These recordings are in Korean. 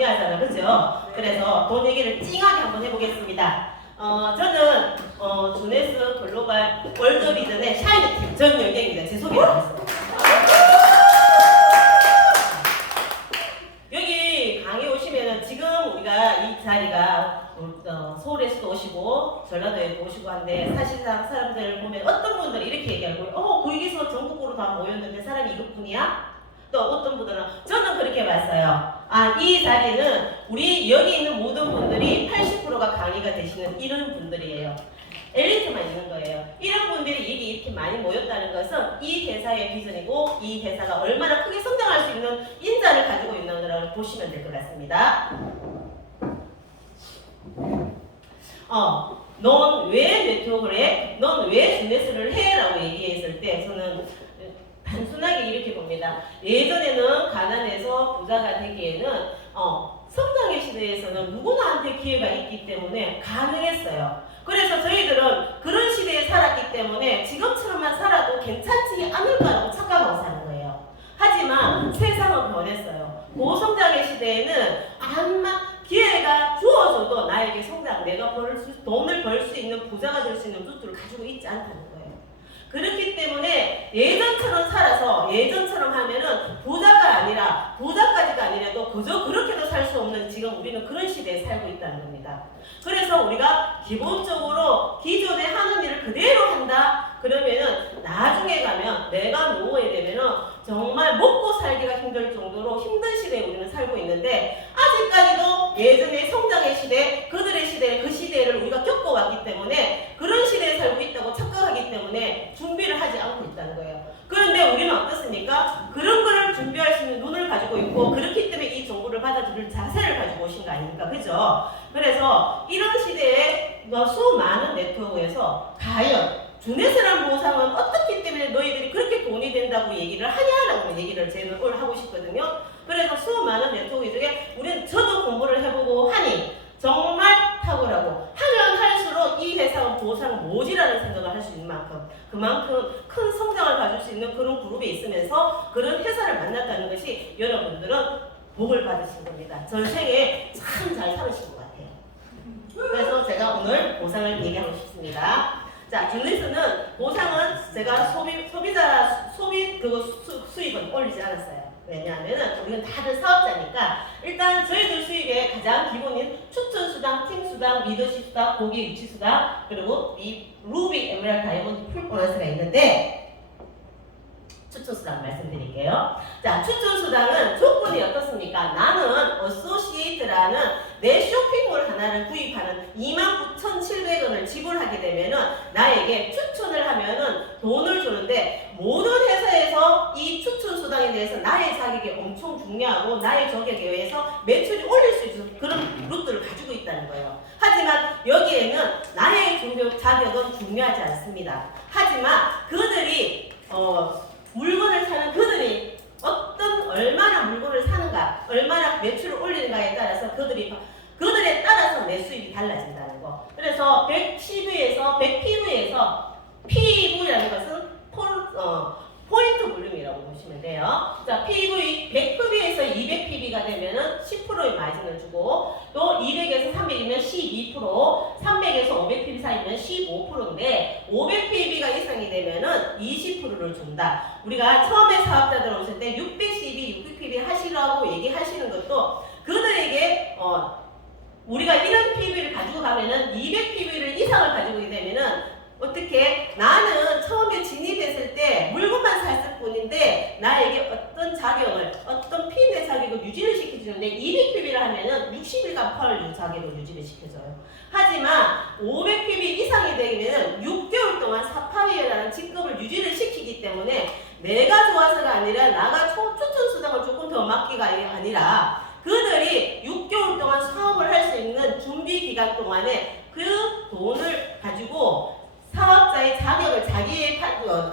중요하잖아, 그죠? 그래서 돈 얘기를 찡하게 한번 해보겠습니다. 저는 주네스 글로벌 월드 리전의 샤이니팀 전영경입니다. 제 소개 안 했어요. 여기 강의 오시면은 지금 우리가 이 자리가 서울에서도 오시고 전라도에도 오시고 한데 사실상 사람들 보면 어떤 분들이 이렇게 얘기하고 거기서 전국구로 다 모였는데 사람이 이것뿐이야? 또 어떤 분들은 저는 그렇게 봤어요. 이 자리는 우리 여기 있는 모든 분들이 80%가 강의가 되시는 이런 분들이에요. 엘리트만 있는 거예요. 이런 분들이 여기 이렇게 많이 모였다는 것은 이 회사의 비전이고 이 회사가 얼마나 크게 성장할 수 있는 인자를 가지고 있는 거라고 보시면 될 것 같습니다. 넌 왜 네트워크를 해? 넌 왜 주네스를 해? 라고 얘기했을 때 저는 단순하게 이렇게 봅니다. 예전에는 가난해서 부자가 되기에는 성장의 시대에서는 누구나한테 기회가 있기 때문에 가능했어요. 그래서 저희들은 그런 시대에 살았기 때문에 지금처럼만 살아도 괜찮지 않을까라고 착각하고 사는 거예요. 하지만 세상은 변했어요. 고성장의 시대에는 아마 기회가 주어져도 나에게 성장, 내가 돈을 벌 수 있는 부자가 될 수 있는 루트를 가지고 있지 않다는 거예요. 그렇기 때문에 예전처럼 살아서 예전처럼 하면은 부자까지가 아니라도 그저 그렇게도 살 수 없는 지금 우리는 그런 시대에 살고 있다는 겁니다. 그래서 우리가 기본적으로 기존에 하는 일을 그대로 한다 그러면은 나중에 가면 내가 노후에 되면은 정말 먹고 살기가 힘들 정도로 힘든 시대에 우리는 살고 있는데 아직까지도 예전의 성장의 시대, 그들의 시대, 그 시대를 우리가 겪어왔기 때문에 그런 시대에 살고 있다고 착각하기 때문에 준비를 하지 않고 있다는 거예요. 그런데 우리는 어떻습니까? 그런 거를 준비할 수 있는 눈을 가지고 있고 그렇기 때문에 이 정보를 받아들일 자세를 가지고 오신 거 아닙니까? 그죠? 그래서 이런 시대에 수많은 네트워크에서 과연 주네스라는 보상은 어떻기 때문에 너희들이 그렇게 돈이 된다고 얘기를 하냐라고 얘기를 저는 오늘 하고 싶거든요. 그래서 수많은 네트워크 중에 우리는 저도 공부를 해보고 하니 정말 탁월하고 하면 할수록 이 회사는 보상 모지라는 생각을 할 수 있는 만큼 그만큼 큰 성장을 가질 수 있는 그런 그룹에 있으면서 그런 회사를 만났다는 것이 여러분들은 복을 받으신 겁니다. 전생에 참 잘 살으신 것 같아요. 그래서 제가 오늘 보상을 얘기하고 싶습니다. 자, 주네스는 보상은 제가 소비자 수입은 올리지 않았어요. 왜냐하면 우리는 다들 사업자니까 일단 저희들 수입의 가장 기본인 추천수당, 팀수당, 리더십 수당, 고객 유치 수당, 그리고 이 루비, 에메랄드, 다이아몬드, 풀 보너스가 있는데 추천수당 말씀드릴게요. 자, 추천수당은 조건이 어떻습니까? 나는 어소시에이트라는 내 쇼핑몰 하나를 구입하는 29,700원을 지불하게 되면은 나에게 추천을 하면은 돈을 주는데 모든 회사에서 이 추천수당에 대해서 나의 자격이 엄청 중요하고 나의 저격에 의해서 매출이 올릴 수 있는 그런 루트를 가지고 있다는 거예요. 하지만 여기에는 나의 자격은 중요하지 않습니다. 하지만 그들이 물건을 사는 그들이 얼마나 물건을 사는가, 얼마나 매출을 올리는가에 따라서 그들에 따라서 내 수입이 달라진다는 거. 그래서 110위에서 100PV에서 PV라는 것은 포인트 볼륨이라고 보시면 돼요. 자, PV 100PV에서 200PV가 되면은 10%의 마진을 주고 또 200에서 300이면 12%, 300에서 500PV 사이면 15%인데 500PV가 이상이 되면은 20%를 준다. 우리가 처음에 사업자들 오실 때 600CV, 600PV 하시라고 얘기하시는 것도 그들에게 우리가 이런 PV를 가지고 가면은 200PV를 이상을 가지고 되면은 어떻게 나는 처음에 진입했을 때 물건만 샀을 뿐인데 나에게 어떤 자격을 어떤 피임의 자격을 유지를 시켜주는데 200PV를 하면은 60일간 펄 자격을 유지를 시켜줘요. 하지만 500PV 이상이 되면 6개월 동안 사파위라는 직급을 유지를 시키기 때문에 내가 좋아서가 아니라 나가 추천수당을 조금 더 맡기가 아니라 그들이 6개월 동안 사업을 할 수 있는 준비 기간 동안에 그 돈을 가지고 사업자의 자격을 자기의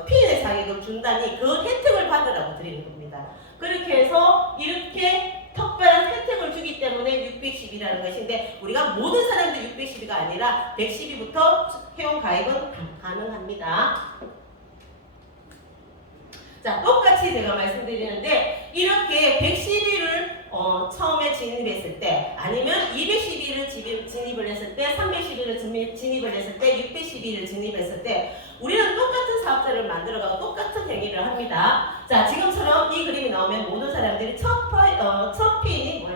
피인의 자격을 준다니 그 혜택을 받으라고 드리는 겁니다. 그렇게 해서 이렇게 특별한 혜택을 주기 때문에 610이라는 것인데 우리가 모든 사람들 610이가 아니라 112부터 회원 가입은 가능합니다. 자, 똑같이 제가 말씀드리는데 이렇게 112를 처음에 진입했을 때, 아니면 212를 진입을 했을 때, 312를 진입을 했을 때, 612를 진입했을 때 우리는 똑같은 사업자를 만들어가고 똑같은 행위를 합니다. 자, 지금처럼 이 그림이 나오면 모든 사람들이 첫 핀이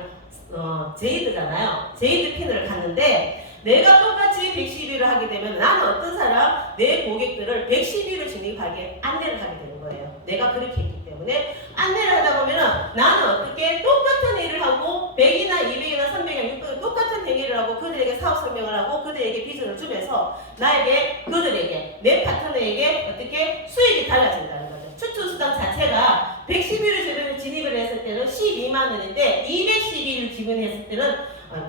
제이드잖아요. 제이드 핀을 갔는데 내가 똑같이 112를 하게 되면 나는 어떤 사람, 내 고객들을 112를 진입하게 안내를 하게 되는 거예요. 내가 그렇게 했기 때문에 안내를 하다 보면은 나는 어떻게 똑같은 일을 하고 100이나 200이나 300이나 600이 똑같은 행위를 하고 그들에게 사업 설명을 하고 그들에게 비전을 주면서 나에게, 그들에게, 내 파트너에게 어떻게 수익이 달라진다는 거죠. 추천수당 자체가 111을 진입을 했을 때는 12만 원인데 212를 지원했을 때는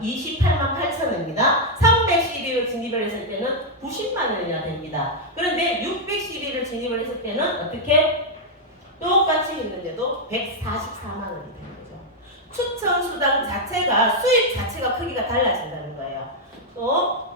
28만 8천 원입니다. 312를 진입을 했을 때는 90만 원이나 됩니다. 그런데 612를 진입을 했을 때는 어떻게? 똑같이 했는데도 144만 원이 되는 거죠. 추천수당 자체가, 수입 자체가 크기가 달라진다는 거예요. 또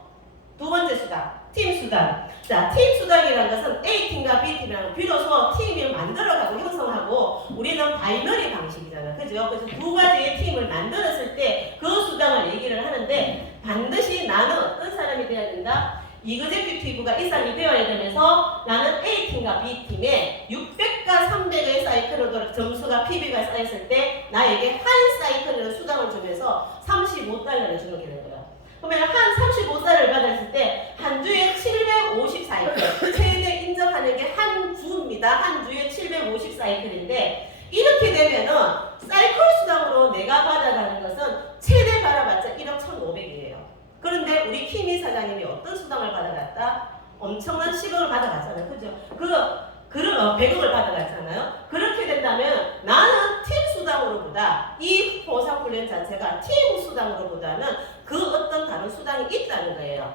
두 번째 수당, 팀수당. 자, 팀수당이라는 것은 A팀과 B팀이라는, 비로소 팀을 만들어가고 형성하고 우리는 바이너리 방식이잖아요. 그죠? 그래서 두 가지의 팀을 만들었을 때 그 수당을 얘기를 하는데 반드시 나는 어떤 사람이 되어야 된다? 이그제큐티브가 이상이 되어야 되면서 나는 A팀과 B팀에 600과 300의 사이클을 점수가 PB가 쌓였을 때 나에게 한 사이클을 수당을 주면서 35달러를 주는 게 되는 거예요. 그러면 한 35달러를 받았을 때 한 주에 750사이클, 최대 인정하는 게 한 주입니다. 한 주에 750사이클인데 이렇게 되면은 사이클 수당으로 내가 받아가는 것은 최대 받아봤자 1억 1,500이에요. 그런데 우리 키미 사장님이 어떤 수당을 받아갔다? 엄청난 10억을 받아갔잖아요. 그죠? 100억을 받아갔잖아요. 그렇게 된다면 나는 팀 수당으로보다 이 보상 훈련 자체가 팀 수당으로보다는 그 어떤 다른 수당이 있다는 거예요.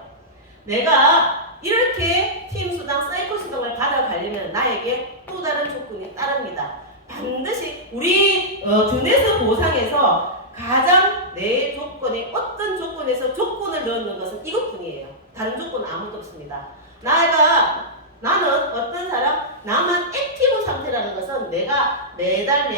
내가 이렇게 팀 수당, 사이클 수당을 받아가려면 나에게 또 다른 조건이 따릅니다. 반드시 우리 드네스 보상에서 가장 내 조건에 어떤 조건에서 조건을 넣는 것은 이것뿐이에요. 다른 조건은 아무도 없습니다. 나는 어떤 사람, 나만 액티브 상태라는 것은 내가 매달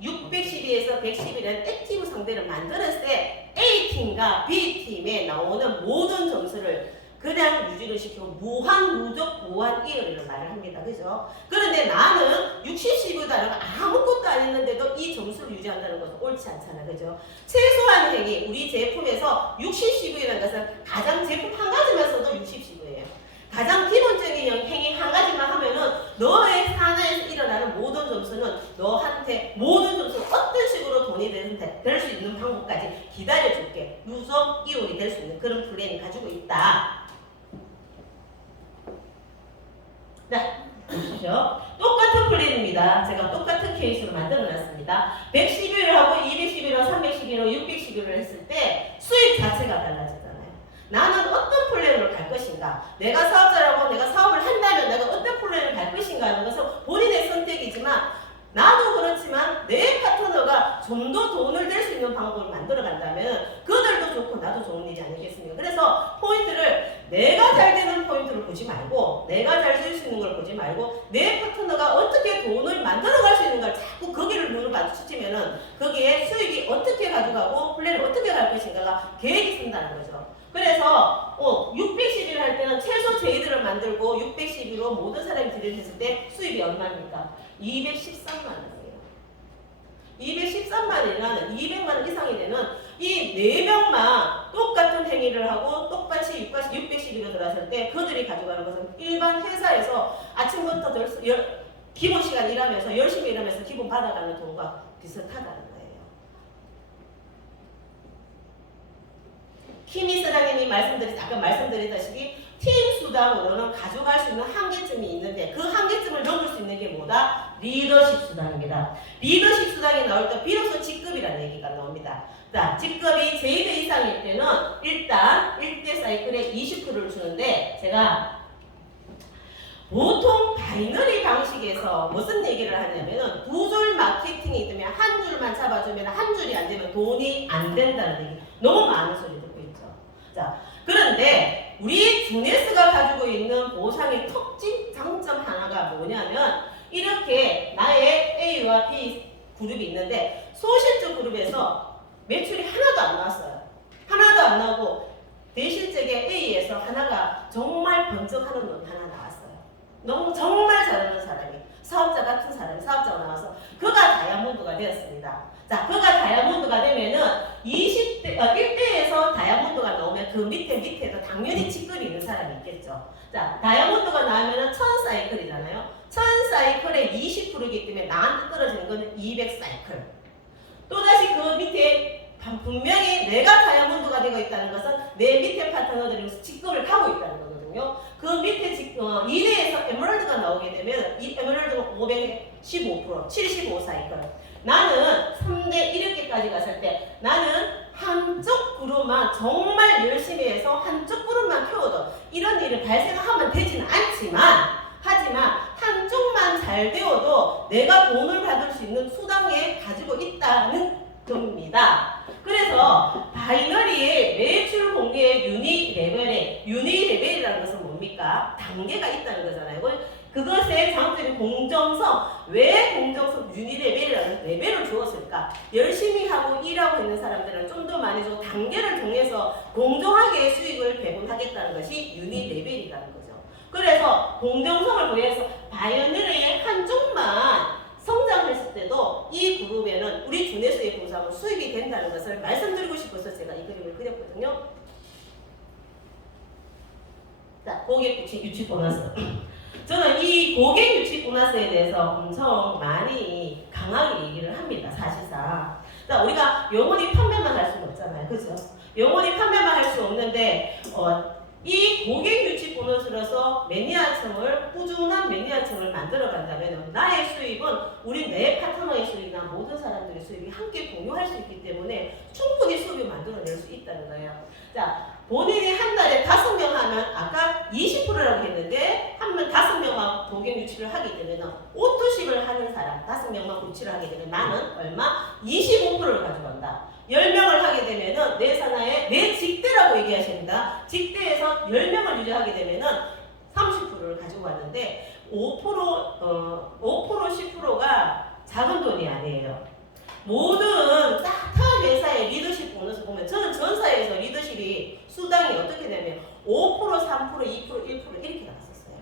612에서 111은 액티브 상태를 만들었을 때 A팀과 B팀에 나오는 모든 점수를 그냥 유지를 시키고 무한 누적 무한 이어리를 말을 합니다. 그죠? 그런데 나는 60시보다는 아무것도 안 했는데도 이 점수를 유지한다는 것은 옳지 않잖아. 그죠? 최소한 행위, 우리 제품에서 60시부라는 것은 가장 제품 한 가지만 써도 60시부예요. 가장 기본적인 행위 한 가지만 하면은 너의 산하에서 일어나는 모든 점수는 너한테 모든 점수 어떤 식으로 돈이 될 수 있는 방법까지 기다려줄게. 누적 이율이 될 수 있는 그런 플랜을 가지고 있다. 자, 보시죠. 똑같은 플랜입니다. 제가 똑같은 케이스로 만들어놨습니다. 111을 하고 211을 311을 611을 했을 때 수입 자체가 달라지잖아요. 나는 어떤 플랜으로 갈 것인가? 내가 사업자라고 내가 사업을 한다면 내가 어떤 플랜을 갈 것인가 하는 것은 본인의 선택이지만 나도 그렇지만 내 파트너가 좀 더 돈을 낼 수 있는 방법을 만들어 간다면 그들도 좋고 나도 좋은 일이 아니겠습니까? 그래서 포인트를 내가 잘 되는 포인트를 보지 말고 내가 잘 쓸 수 있는 걸 보지 말고 내 파트너가 어떻게 돈을 만들어 갈 수 있는 걸 자꾸 거기를 눈을 마주치면은 거기에 수익이 어떻게 가져가고 플랜을 어떻게 갈 것인가가 계획이 쓴다는 거죠. 그래서 611을 할 때는 최소 제이드를 만들고 612로 모든 사람이 들여했을 때 수입이 얼마입니까? 213만 원이에요. 213만 원이라는 200만 원 이상이 되는 이 4명만 똑같은 행위를 하고 똑같이 612로 들어왔을 때 그들이 가져가는 것은 일반 회사에서 아침부터 기본 시간 일하면서 열심히 일하면서 기본 받아가는 돈과 비슷하다는 거예요. 키미 사장님이 아까 말씀드렸다시피 팀 수당으로는 가져갈 수 있는 한계점이 있는데 그 한계점을 넘을 수 있는 게 뭐다? 리더십 수당입니다. 리더십 수당이 나올 때 비로소 직급이라는 얘기가 나옵니다. 자, 직급이 제이드 이상일 때는 일단 1대 사이클에 20%를 주는데 제가 보통 바이너리 방식에서 무슨 얘기를 하냐면은 두 줄 마케팅이 있으면 한 줄만 잡아주면 한 줄이 안 되면 돈이 안 된다는 얘기. 너무 많은 소리 듣고 있죠. 자, 그런데 우리 주네스가 가지고 있는 보상의 특징, 장점 하나가 뭐냐면 이렇게 나의 A와 B 그룹이 있는데 소실적 그룹에서 매출이 하나도 안 나왔어요. 하나도 안 나오고 대실적의 A에서 하나가 정말 번쩍하는 놈 하나 나왔어요. 너무 정말 잘하는 사람이, 사업자 같은 사람이 사업자가 나와서 그가 다이아몬드가 되었습니다. 자, 그가 다이아몬드가 되면은 1대에서 다이아몬드가 나오면 그 밑에도 당연히 직급이 있는 사람이 있겠죠. 자, 다이아몬드가 나오면은 1000사이클이잖아요. 1000사이클에 20%이기 때문에 나한테 떨어지는 거는 200사이클. 또다시 그 밑에 분명히 내가 다이아몬드가 되고 있다는 것은 내 밑에 파트너들이 직급을 가고 있다는 거거든요. 그 밑에 2대에서 에메랄드가 나오게 되면 이 에메랄드는 515%, 75사이클. 나는 3대 이렇게까지 갔을 때 나는 한쪽 그룹만 정말 열심히 해서 한쪽 그룹만 키워도 이런 일이 발생하면 되지는 않지만 하지만 한쪽만 잘 되어도 내가 돈을 받을 수 있는 수단에 가지고 있다는 겁니다. 그래서 바이너리의 매출 공개의 유니 레벨이라는 것은 뭡니까? 단계가 있다는 거잖아요. 그것의 장점이 공정성. 왜 공정성 유니 레벨이라는 레벨을 주었을까? 열심히 하고 일하고 있는 사람들은 좀 더 많이 주고 단계를 통해서 공정하게 수익을 배분하겠다는 것이 유니 레벨이라는 거죠. 그래서 공정성을 위해서 바이너리의 한쪽만 성장했을 때도 이 그룹에는 우리 주네스의 보상은 수익이 된다는 것을 말씀드리고 싶어서 제가 이 그림을 그렸거든요. 자, 고객 유치 보너스. 저는 이 고객 유치 보너스에 대해서 엄청 많이 강하게 얘기를 합니다. 사실상. 자, 우리가 영원히 판매만 할 수는 없잖아요. 그죠? 영원히 판매만 할 수 없는데 이 고객 유치 보너스로서 매니아층을 꾸준한 매니아층을 만들어 간다면 나의 수입은 우리 내 파트너의 수입이나 모든 사람들의 수입이 함께 공유할 수 있기 때문에 충분히 수입을 만들어낼 수 있다는 거예요. 자, 본인이 한 달에 5명 하면 아까 20%라고 했는데 하면 5명만 고객 유치를 하게 되면 오토십을 하는 사람 5명만 유치를 하게 되면 나는 얼마? 25%를 가져간다. 10명을 하게 되면은 내 산하에 내 직대라고 얘기하십니다. 직대에서 10명을 유지하게 되면은 30%를 가지고 왔는데 5%, 10%가 작은 돈이 아니에요. 모든 타 회사의 리더십 보너스 보면 저는 전사에서 리더십이 수당이 어떻게 되면 5%, 3%, 2%, 1% 이렇게 나왔었어요.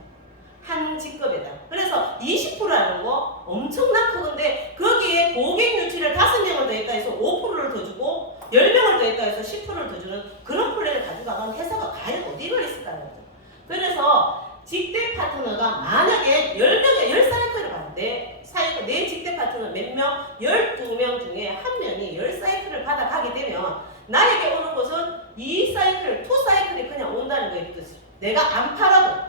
한 직급에다. 그래서 20%라는 거 엄청난 크건데 거기에 고객 유치를 5명을 더 했다 해서 5%를 더 주고 10명을 더 했다 해서 10%를 더 주는 그런 플랜을 가져가면 회사가 과연 어디를 있을까요? 그래서 직대 파트너가 만약에 10명에 10사이클을 받는데 내 직대 파트너 몇 명? 12명 중에 한 명이 10사이클을 받아가게 되면 나에게 오는 것은 2사이클, 2사이클이 그냥 온다는 거예요. 내가 안 팔아도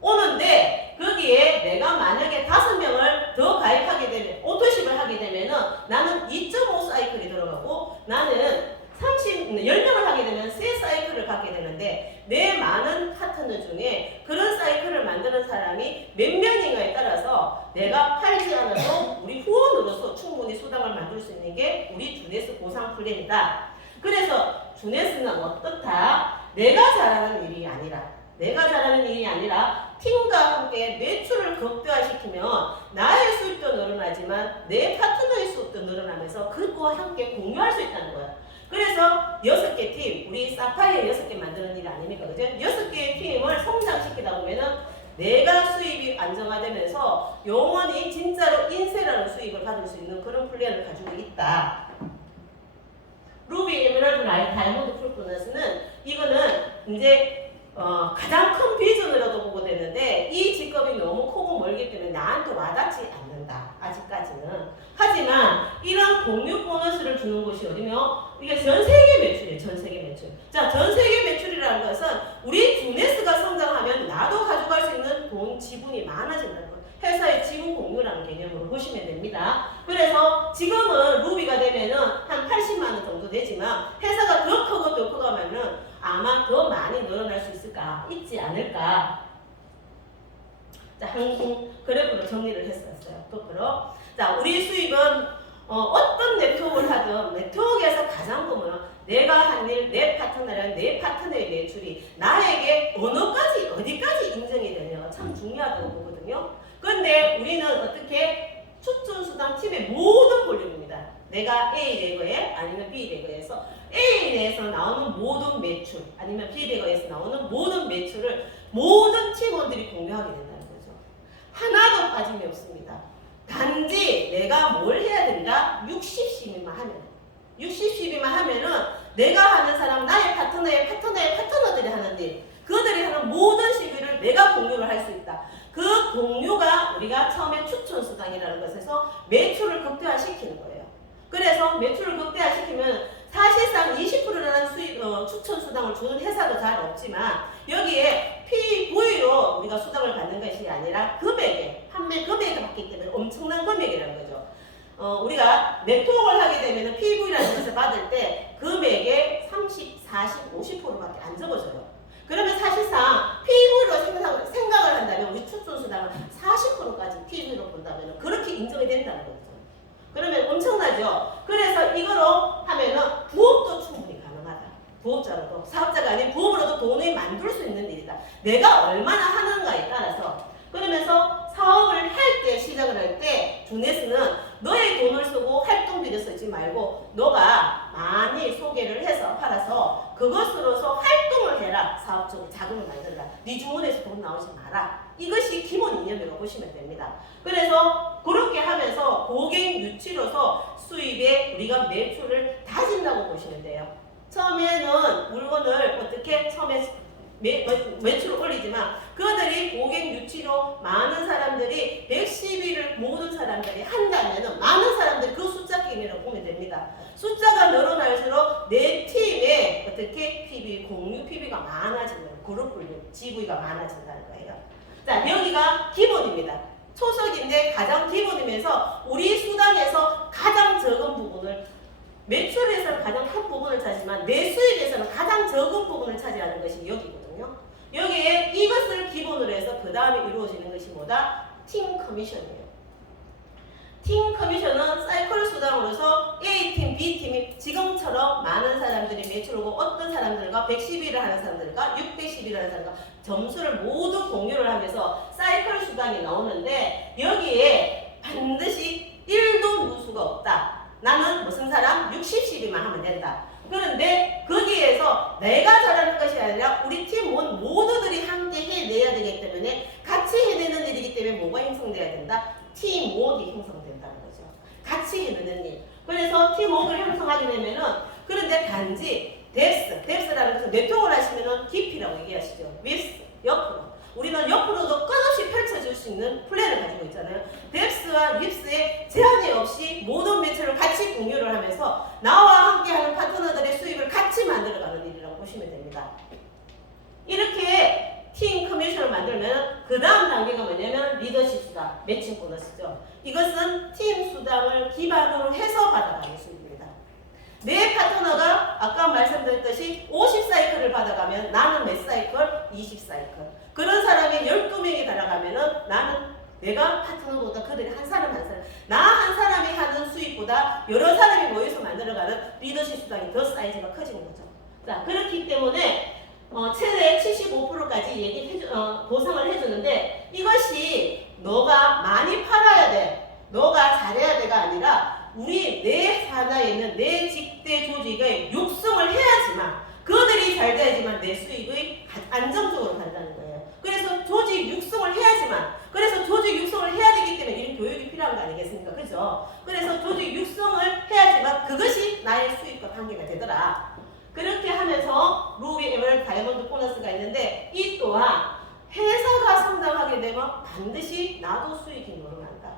오는데 거기에 내가 만약에 5명을 더 가입하게 되면 오토십을 하게 되면은 나는 2.5사이클이 들어가고 나는 10명을 하게 되면 3사이클을 갖게 되는데 내 많은 파트너 중에 그런 사이클을 만드는 사람이 몇 명인가에 따라서 내가 팔지 않아도 우리 후원으로서 충분히 수당을 만들 수 있는 게 우리 주네스 보상 플랜이다. 그래서 주네스는 어떻다? 내가 잘하는 일이 아니라 팀과 함께 매출을 극대화시키면 나의 수입도 늘어나지만 내 파트너의 수입도 늘어나면서 그것과 함께 공유할 수 있다는 거예요. 그래서 6개 팀, 우리 사파이어 6개 만드는 일 아닙니까? 그죠? 6개의 팀을 성장시키다 보면은 내가 수입이 안정화되면서 영원히 진짜로 인세라는 수입을 받을 수 있는 그런 플랜을 가지고 있다. 루비 에메랄드 다이아몬드 풀 보너스는 이거는 이제 가장 큰 비전으로도 보고 되는데 이 직업이 너무 크고 멀기 때문에 나한테 와닿지 않는다. 아직까지는. 하지만 이런 공유 보너스를 주는 곳이 어디며 이게 전 세계 매출이에요. 전 세계 매출. 자, 전 세계 매출이라는 것은 우리 주네스가 성장하면 나도 가져갈 수 있는 돈 지분이 많아진다는 것. 회사의 지분 공유라는 개념으로 보시면 됩니다. 그래서 지금은 루비가 되면은 한 80만 원 정도 되지만 회사가 더 크고 가면은 아마 더 많이 늘어날 수 있지 않을까. 자, 한 그래프로 정리를 했었어요. 토크로. 자, 우리 수입은 어떤 네트워크를 하든 네트워크에서 가장 보면 내가 한 일, 내 파트너랑 내 파트너의 매출이 나에게 어디까지 인정이 되냐가 참 중요하다고 보거든요. 그런데 우리는 어떻게 추천수당 팀의 모든 볼륨 내가 A 레거에 아니면 B 레거에서 A 내에서 나오는 모든 매출 아니면 B 레거에서 나오는 모든 매출을 모든 팀원들이 공유하게 된다는 거죠. 하나도 빠짐이 없습니다. 단지 내가 뭘 해야 된다? 60, 10이만 하면 60, 10이만 하면은 내가 하는 사람, 나의 파트너들이 하는 일, 그들이 하는 모든 시비를 내가 공유를 할 수 있다. 그 공유가 우리가 처음에 추천수당이라는 것에서 매출을 극대화시키는 거예요. 그래서 매출을 극대화시키면 사실상 20%라는 추천수당을 주는 회사도 잘 없지만 여기에 PV로 우리가 수당을 받는 것이 아니라 금액에, 판매 금액에 받기 때문에 엄청난 금액이라는 거죠. 우리가 네트워크를 하게 되면 PV라는 것을 받을 때 금액의 30, 40, 50%밖에 안 적어져요. 그러면 사실상 PV로 생각을 한다면 우리 추천수당은 40%까지 PV로 본다면 그렇게 인정이 된다는 거죠. 그러면 엄청나죠. 그래서 이거로 하면은 부업도 충분히 가능하다. 부업자로도, 사업자가 아닌 부업으로도 돈을 만들 수 있는 일이다. 내가 얼마나 하는가에 따라서. 그러면서 사업을 할 때, 시작을 할 때 주네스는 너의 돈을 쓰고 활동비를 쓰지 말고 너가 많이 소개를 해서 팔아서 그것으로서 활동을 해라. 사업적으로 자금을 만들라. 네 주머니에서 돈 나오지 마라. 이것이 기본 이념이라고 보시면 됩니다. 그래서 그렇게 하면서 고객 유치로서 수입에 우리가 매출을 다진다고 보시면 돼요. 처음에는 물건을 어떻게 처음에 매출을 올리지만 그들이 고객 유치로 많은 사람들이 112를 모든 사람들이 한다면 많은 사람들이 그 숫자 게임이라고 보면 됩니다. 숫자가 늘어날수록 내 팀에 어떻게 PB, 공유 PB가 많아지는 그룹 분류, GV가 많아진다는 거예요. 자, 여기가 기본입니다. 초석인데 가장 기본이면서 우리 수당에서 가장 적은 부분을 매출에서는 가장 큰 부분을 차지만 내 수입에서는 가장 적은 부분을 차지하는 것이 여기거든요. 여기에 이것을 기본으로 해서 그 다음에 이루어지는 것이 뭐다? 팀 커미션이에요. 팀 커미션은 사이클 수당으로서 A팀, B팀이 지금처럼 많은 사람들이 매출하고 어떤 사람들과 110일을 하는 사람들과 610일을 하는 사람과 점수를 모두 공유를 하면서 사이클 수당이 나오는데 여기에 반드시 1도 누수가 없다. 나는 무슨 사람? 60, 10이만 하면 된다. 그런데 거기에서 내가 잘하는 것이 아니라 우리 팀원 모두들이 함께 해내야 되기 때문에 같이 해내는 일이기 때문에 뭐가 형성돼야 된다? 팀워크가 형성된다는 거죠. 같이 해내는 일. 그래서 팀워크를 형성하게 되면은 그런데 단지 뎁스라는 것은 네트워크를 하시면은 깊이라고 얘기하시죠. 윗, 옆으로. 우리는 옆으로도 끝없이 펼쳐질 수 있는 플랜을 가지고 있잖아요. 뎁스와 립스에 제한이 없이 모든 매체를 같이 공유를 하면서 나와 함께하는 파트너들의 수입을 같이 만들어가는 일이라고 보시면 됩니다. 이렇게 팀 커미션을 만들면 그 다음 단계가 뭐냐면 리더십 수당, 매칭 보너스죠. 이것은 팀 수당을 기반으로 해서 받아가는 수입입니다. 내 파트너가 아까 말씀드렸듯이 50사이클을 받아가면 나는 몇 사이클? 20사이클. 그런 사람이 12명이 달아가면은 나는 내가 파트너보다 그들이 한 사람 나 한 사람이 하는 수입보다 여러 사람이 모여서 만들어가는 리더십 수당이 더 사이즈가 커지는 거죠. 자, 그렇기 때문에 최대 75%까지 보상을 해주는데 이것이 너가 많이 팔아야 돼, 너가 잘해야 돼가 아니라 우리 내 산하에 있는 내 직대 조직의 육성을 해야지만 그들이 잘 돼야지만 내 수익이 안정적으로 간다는 거예요. 그래서 조직 육성을 해야지만, 그래서 조직 육성을 해야 되기 때문에 이런 교육이 필요한 거 아니겠습니까? 그죠? 그래서 조직 육성을 해야지만 그것이 나의 수익과 관계가 되더라. 그렇게 하면서 루비, 에메랄드, 다이아몬드 보너스가 있는데 이 또한 회사가 성장하게 되면 반드시 나도 수익이 늘어난다.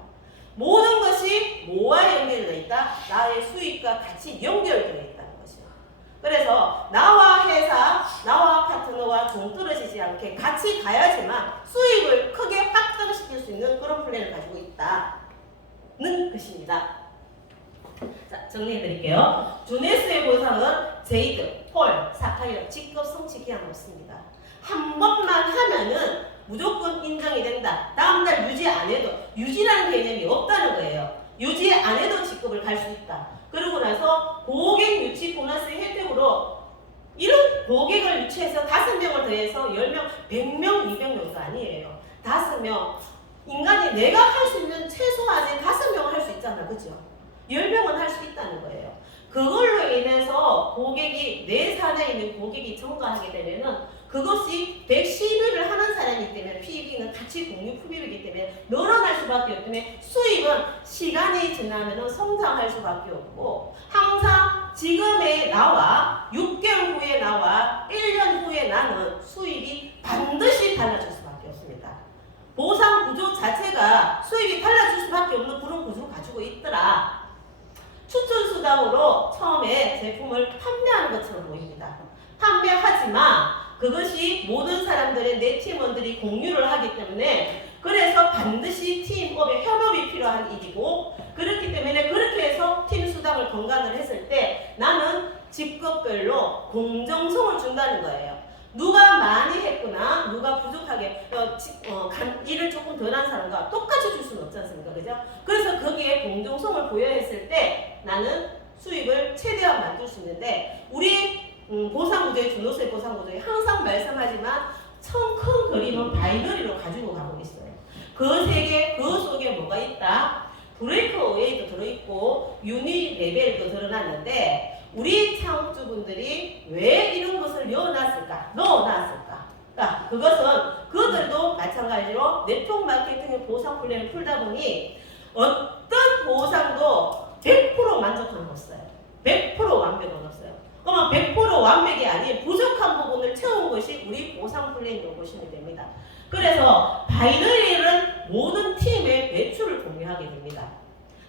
모든 것이 뭐와 연결되어 있다? 나의 수익과 같이 연결되어 있다는 것이죠. 그래서 나와 회사, 나와 파트너와 동떨어지지 않게 같이 가야지만 수익을 크게 확장시킬 수 있는 그런 플랜을 가지고 있다는 것입니다. 자, 정리해드릴게요. 주네스의 보상은 제이드, 폴, 사파이어, 직급 성취 기한 없습니다. 한 번만 하면은 무조건 인정이 된다. 다음날 유지 안 해도, 유지라는 개념이 없다는 거예요. 유지 안 해도 직급을 갈 수 있다. 그러고 나서 고객 유치 보너스의 혜택으로 이런 고객을 유치해서 5명을 더해서 10명, 100명, 200명도 아니에요. 5명. 인간이 내가 할 수 있는 최소한의 5명을 할 수 있잖아. 그죠? 10명은 할 수 있다는 거예요. 그걸로 인해서 고객이 내 산에 있는 고객이 증가하게 되면은 그것이 110일을 하는 사람이기 때문에 PB는 같이 공유 품위이기 때문에 늘어날 수밖에 없기 때문에 수입은 시간이 지나면 성장할 수밖에 없고 항상 지금의 나와 6개월 후에 나와 1년 후에 나는 수입이 반드시 달라질 수밖에 없습니다. 보상 구조 자체가 수입이 달라질 수밖에 없는 그런 구조를 가지고 있더라. 추천 수당으로 처음에 제품을 판매하는 것처럼 보입니다. 판매하지만 그것이 모든 사람들의 내 팀원들이 공유를 하기 때문에 그래서 반드시 팀업의 협업이 필요한 일이고 그렇기 때문에 그렇게 해서 팀 수당을 건강을 했을 때 나는 직급별로 공정성을 준다는 거예요. 누가 많이 했구나, 누가 부족하게 일을 조금 덜한 사람과 똑같이 줄 수는 없지 않습니까? 그죠? 그래서 거기에 공정성을 부여했을 때 나는 수입을 최대한 만들 수 있는데 우리 보상구조의 준호세 보상구조에 항상 말씀하지만 참 큰 그림은 바이너리로 가지고 가고 있어요. 그 세계, 그 속에 뭐가 있다? 브레이크 어웨이도 들어있고 유닛 레벨도 드러났는데 우리 창업주분들이 왜 이런 것을 넣어놨을까? 그러니까 그것은 그들도 마찬가지로 네트워크 마케팅의 보상 플랜을 풀다 보니 어떤 보상도 100% 만족하는 없어요. 100% 완벽은 없어요. 그러면 100% 완벽이 아닌 부족한 부분을 채운 것이 우리 보상 플랜이라고 보시면 됩니다. 그래서 바이너리는 모든 팀의 매출을 공유하게 됩니다.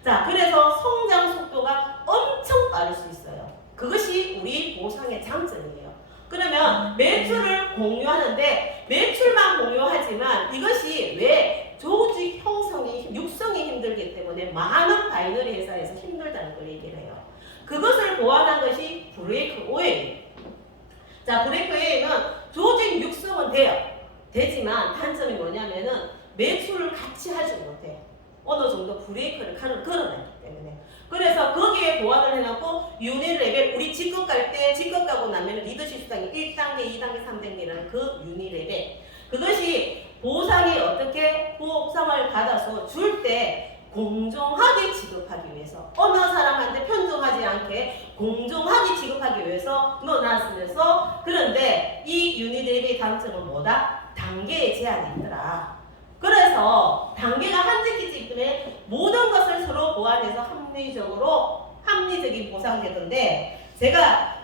자, 그래서 성장 속도가 엄청 빠를 수 있어요. 그것이 우리 보상의 장점이에요. 그러면 매출을 공유하는데 매출만 공유하지만 이것이 왜 조직 형성이 육성이 힘들기 때문에 많은 바이너리 회사에서 힘들다는 걸 얘기를 해요. 그것을 보완한 것이 브레이크 오웨이. 자, 브레이크 오웨이는 조직 육성은 돼요. 되지만 단점이 뭐냐면은 매출을 같이 하지 못해. 어느 정도 브레이크를 걸어놨기 때문에. 그래서 거기에 보완을 해놓고 유닛 레벨, 우리 직급 갈 때 직급 가고 나면 리더십 수당이 1단계, 2단계, 3단계라는 그 유닛 레벨. 그것이 보상이 어떻게 보상을 받아서 줄 때 공정하게 지급하기 위해서 어느 사람한테 편중하지 않게 공정하게 지급하기 위해서 넣어놨으면서 그런데 이 유닛 레벨의 단점은 뭐다? 단계의 제한이 있더라. 그래서 단계가 한계가 있기 때문에 모든 것을 서로 보완해서 합리적인 보상제도인데 제가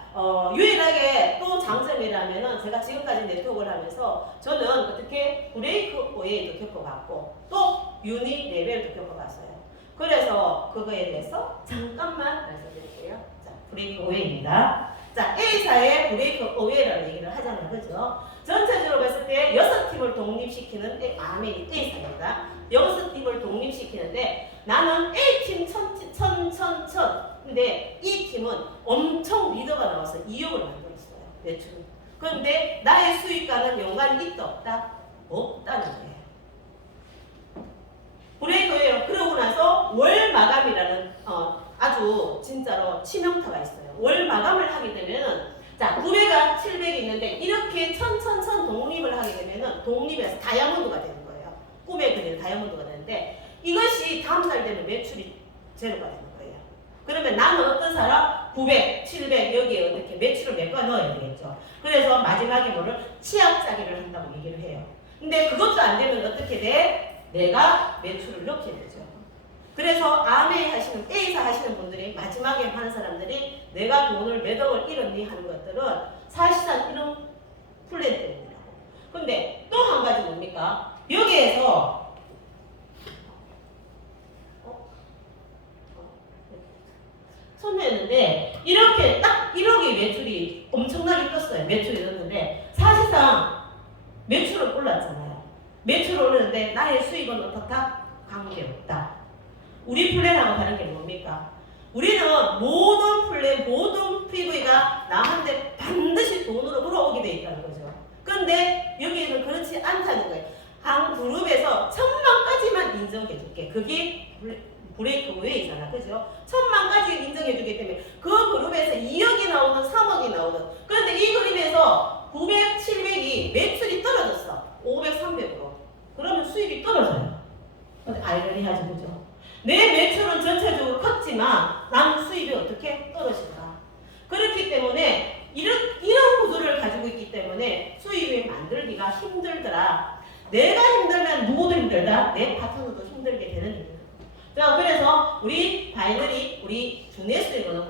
유일하게 또 장점이라면은 제가 지금까지 네트워크를 하면서 저는 어떻게 브레이크 오웨이도 겪어봤고 또 유닛 레벨도 겪어봤어요. 그래서 그거에 대해서 잠깐만 말씀드릴게요. 자, 브레이크 오웨이입니다. 자, A사의 브레이크 오웨이라는 얘기를 하잖아요. 그죠? 전체적으로 봤을 때 6팀을 독립시키는 A사입니다. 6팀을 독립시키는데 나는 A팀 근데 이 팀은 엄청 리더가 나와서 2억을 만들었어요. 매출은. 그런데 나의 수익과는 연관이 있다 없다? 없다는 거예요. 브레이크웨어 그러고 나서 월 마감이라는 아주 진짜로 치명타가 있어요. 월 마감을 하게 되면은 자 900가 700이 있는데 이렇게 천 독립을 하게 되면은 독립에서 다이아몬드가 되는 거예요. 꿈에 그리는 다이아몬드가 되는데 이것이 다음 달 되면 매출이 제로가 되는 거예요. 그러면 나는 어떤 사람? 900, 700 여기에 어떻게 매출을 몇 건 넣어야 되겠죠. 그래서 마지막에 뭐를 치약짜기를 한다고 얘기를 해요. 근데 그것도 안 되면 어떻게 돼? 내가 매출을 넣게 되죠. 그래서 A사 하시는 분들이 마지막에 하는 사람들이 내가 돈을 몇 억을 잃었니 하는 것들은 사실상 이런 플랜 때문이라고. 근데 또 한 가지 뭡니까? 여기에서 처음에였는데 이렇게 딱 1억의 매출이 엄청나게 떴어요. 매출이 떴는데 사실상 매출은 올랐잖아요. 매출은 올랐는데 나의 수익은 어떻다? 관계없다. 우리 플랜하고 다른 게 뭡니까? 우리는 모든 플랜, 모든 PV가 나한테 반드시 돈으로 돌아오게 돼 있다는 거죠. 그런데 여기에는 그렇지 않다는 거예요. 한 그룹에서 1000만까지만 인정해줄게. 그게 브레이크 웨이잖아. 그죠? 1000만까지 인정해주기 때문에 그 그룹에서 2억이 나오든 3억이 나오든 그런데 이 그림에서 900, 700이 매출이 떨어졌어. 500, 300으로. 그러면 수입이 떨어져요. 아이러니하지 그죠? 내 매출은 전체적으로 컸지만 남 수입이 어떻게 떨어진다. 그렇기 때문에 이런 구조를 가지고 있기 때문에 수입을 만들기가 힘들더라. 내가 힘들면 누구도 힘들다. 내 파트너도 힘들게 되는 일입니다. 자, 그래서 우리 바이너리, 우리 주내 수익은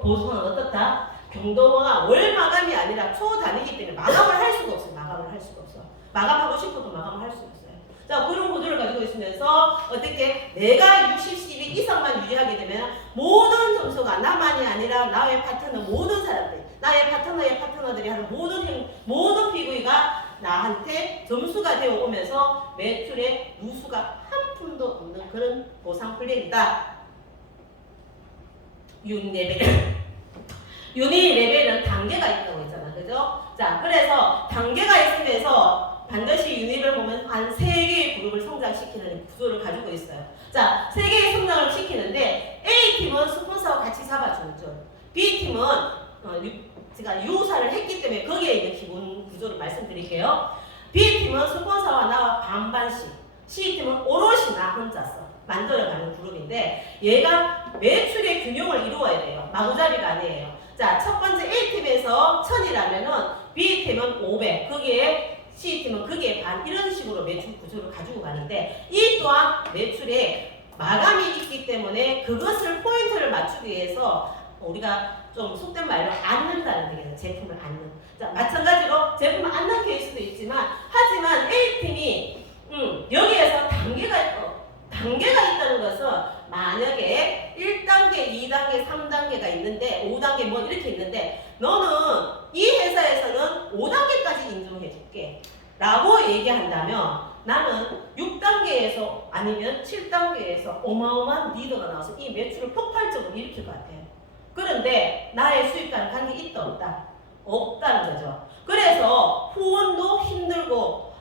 보수는 어떻다? 경도가 월 마감이 아니라 초 단위이기 때문에 마감을 할 수가 없어요. 마감을 할 수가 없어. 마감하고 싶어도 마감을 할 수가 없어요. 자, 그런 구조를 가지고 있으면서 어떻게 내가 60, 12 이상만 유지하게 되면 모든 점수가 나만이 아니라 나의 파트너 모든 사람들, 나의 파트너의 파트너들이 하는 모든 PV가 나한테 점수가 되어 오면서 매출에 누수가 한 푼도 없는 그런 보상 플랜이다. 유닛 레벨. 유닛 레벨은 단계가 있다고 했잖아. 그죠? 자, 그래서 단계가 있으면서 반드시 유닛을 보면 한 3개의 그룹을 성장시키는 구조를 가지고 있어요. 자, 3개의 성장을 시키는데 A팀은 스폰서와 같이 잡아주는 줄, B팀은 제가 유사를 했기 때문에 거기에 있는 기본 구조를 말씀드릴게요. B팀은 스폰서와 나와 반반씩, C팀은 오롯이 나 혼자서 만들어가는 그룹인데 얘가 매출의 균형을 이루어야 돼요. 마구잡이가 아니에요. 자, 첫 번째 A팀에서 1000이라면은 B팀은 500, 거기에 C팀은 그게 반, 이런 식으로 매출 구조를 가지고 가는데 이 또한 매출에 마감이 있기 때문에 그것을 포인트를 맞추기 위해서 우리가 좀 속된 말로 앉는다는 얘기예요. 제품을 앉는. 자, 마찬가지로 제품을 앉는 케이스도 있지만 하지만 A팀이 여기에서 단계가 있다는 것은 만약에 1단계, 2단계, 3단계가 있는데 5단계 뭐 이렇게 있는데 너는 이 회사에서는 5단계까지 인정해 줄게 라고 얘기한다면 나는 6단계에서 아니면 7단계에서 어마어마한 리더가 나와서 이 매출을 폭발적으로 일으킬 것 같아요. 그런데 나의 수익과는 관계 있다 없다? 없다는 거죠. 그래서 후원도 힘들고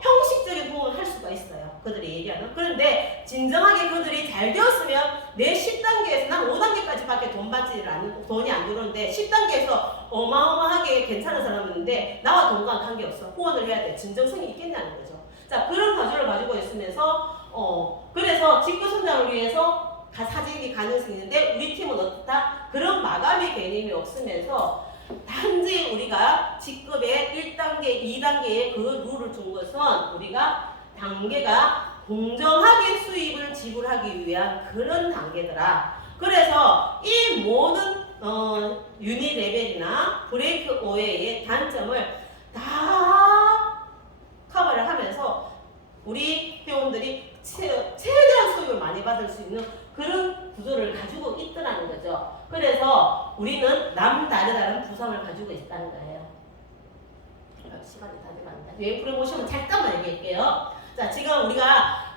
형식적인 후원을 할 수가 있어요. 그들이 얘기하는. 그런데 진정하게 그들이 잘 되었으면 내 10단계에서 난 5단계까지밖에 돈이 안 들어오는데 10단계에서 어마어마하게 괜찮은 사람인데 나와 돈과 관계없어. 후원을 해야 돼. 진정성이 있겠냐는 거죠. 자, 그런 가주를 가지고 있으면서 그래서 직구 성장을 위해서 사진이 가능성이 있는데 우리 팀은 어떻다? 그런 마감의 개념이 없으면서 단지 우리가 직급의 1단계, 2단계의 그 룰을 준 것은 우리가 단계가 공정하게 수입을 지불하기 위한 그런 단계더라. 그래서 이 모든 유닛 레벨이나 브레이크 오웨이의 단점을 다 커버를 하면서 우리 회원들이 최대한 수익을 많이 받을 수 있는 그런 구조를 가지고 있더라는 거죠. 그래서 우리는 남다르다는 부상을 가지고 있다는 거예요. 시간이 다 돼갑니다. 여행 프로모션은 잠깐만 얘기할게요. 자, 지금 우리가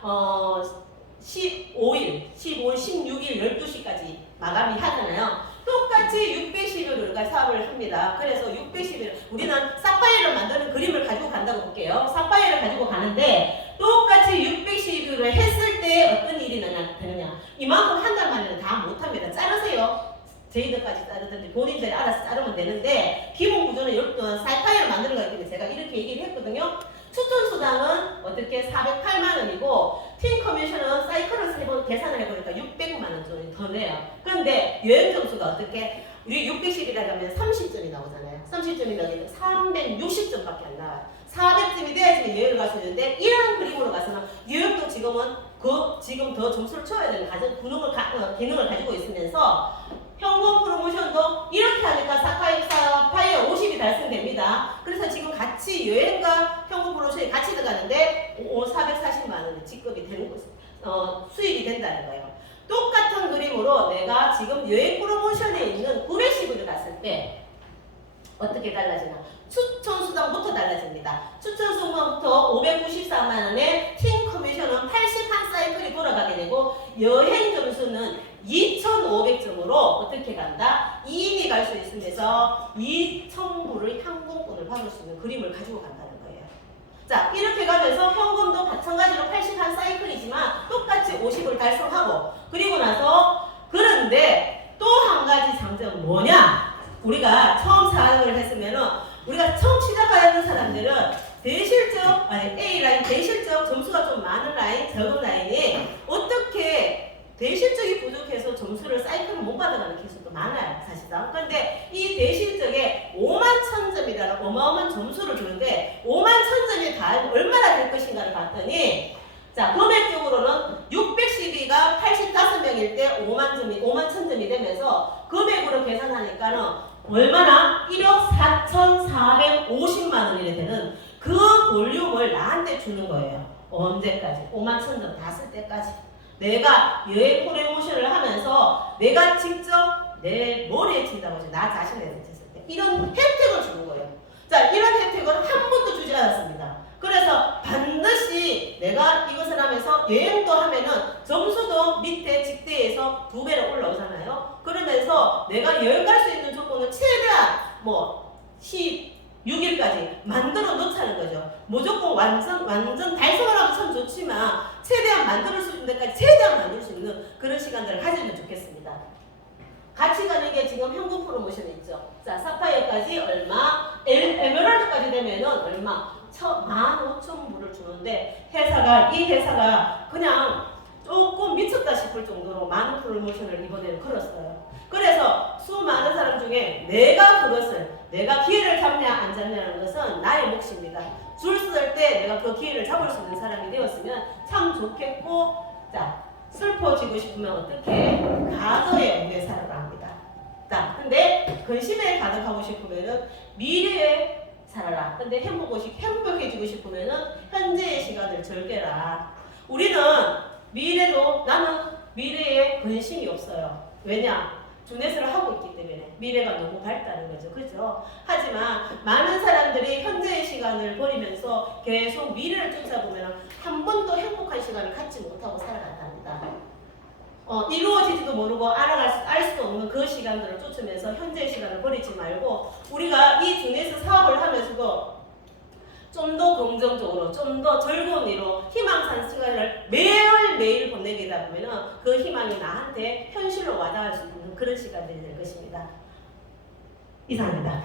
15일, 16일, 12시까지 마감이 하잖아요. 똑같이 610일 우리가 사업을 합니다. 그래서 610일 우리는 사파이어를 만드는 그림을 가지고 간다고 볼게요. 사파이어를 가지고 가는데 똑같이 610일을 했을 때 어떤 일이 되느냐. 이만큼 한 달 만에는 다 못합니다. 자르세요. 제이드까지 자르든지 본인들이 알아서 자르면 되는데 기본 구조는 12번 사파이어를 만드는 거기 때문에 제가 이렇게 얘기를 했거든요. 추천수당은 어떻게 408만 원이고 팀 커미션은 사이클을 3번 계산을 해보니까 600만 원 정도 더 내요. 그런데 여행 점수가 어떻게 우리 610이라면 30점이 나오잖아요. 30점이면 360점밖에 안 나와요. 400점이 돼야지 여행을 갈 수 있는데 이런 그림으로 가서는 여행도 지금은 지금 더 점수를 쳐야 되는 기능을 가지고 있으면서 현금 프로모션도 이렇게 하니까 사파이어 50이 달성됩니다. 그래서 지금 같이 여행과 현금 프로모션이 같이 들어가는데 440만 원이 직급이 되는 거죠. 수익이 된다는 거예요. 똑같은 그림으로 내가 지금 여행 프로모션에 있는 910을 갔을 때 어떻게 달라지나? 추천 수당부터 달라집니다. 추천 수당부터 594만 원에 팀 커미션은 81 사이클이 돌아가게 되고 여행 점수는 2,500점으로 어떻게 간다? 2인이 갈 수 있으면서 2,000불의 항공권을 받을 수 있는 그림을 가지고 간다는 거예요. 자, 이렇게 가면서 현금도 마찬가지로 81 사이클이지만 똑같이 50을 달성하고 그리고 나서 그런데 또 한 가지 장점은 뭐냐? 우리가 처음 사업을 했으면은 우리가 처음 시작하는 사람들은 A 라인 대실적 점수가 좀 많은 라인, 적은 라인이 어떻게 대실적이 부족해서 점수를 사이클을 못 받아가는 케이스도 많아요, 사실상. 그런데 이 대실적에 51,000점이라는 어마어마한 점수를 주는데 51,000점이 다 얼마나 될 것인가를 봤더니 자, 금액적으로는 612가 85명일 때 51,000점이 되면서 금액으로 계산하니까는 얼마나 1억 4,450만 원이 되는 그 볼륨을 나한테 주는 거예요. 언제까지? 51,000점 다 쓸 때까지. 내가 여행 프로모션을 하면서 내가 직접 내 머리에 친다고 해서 나 자신에게 쳤을 때 이런 혜택을 주는 거예요. 자, 이런 혜택은 한 번도 주지 않았습니다. 그래서 반드시 내가 이것을 하면서 여행도 하면은 점수도 밑에 직대에서 2배로 올라오잖아요. 그러면서 내가 여행 갈 수 있는 조건은 최대한 16일까지 만들어 놓자는 거죠. 무조건 완전 달성을 하면 참 좋지만 최대한 만들 수 있는 데까지 최대한 만들 수 있는 그런 시간들을 가지면 좋겠습니다. 같이 가는 게 지금 현금 프로모션이 있죠. 자, 사파이어까지 얼마, 에메랄드까지 되면은 얼마, 15,000불을 주는데 이 회사가 그냥 조금 미쳤다 싶을 정도로 많은 프로모션을 이번에 걸었어요. 그래서 수많은 사람 중에 내가 기회를 잡냐 안 잡냐는 것은 나의 몫입니다. 줄 쓸 때 내가 그 기회를 잡을 수 있는 사람이 되었으면 참 좋겠고, 자, 슬퍼지고 싶으면 어떻게? 과거의 은혜사를 합니다. 자, 근데 근심에 가득하고 싶으면은 미래에 살아라. 근데 행복해지고 싶으면은 현재의 시간을 즐겨라. 나는 미래에 근심이 없어요. 왜냐? 주넷을 하고 있기 때문에 미래가 너무 밝다는 거죠. 그죠? 하지만 많은 사람들이 현재의 시간을 버리면서 계속 미래를 쫓아보면 한 번도 행복한 시간을 갖지 못하고 살아간답니다. 이루어지지도 모르고 알 수도 없는 그 시간들을 쫓으면서 현재의 시간을 버리지 말고 우리가 이 주넷 사업을 하면서도 좀 더 긍정적으로, 좀 더 즐거운 일로 희망찬 시간을 매일매일 보내게 되면 그 희망이 나한테 현실로 와닿을 수 있는 그런 시간들이 될 것입니다. 이상입니다.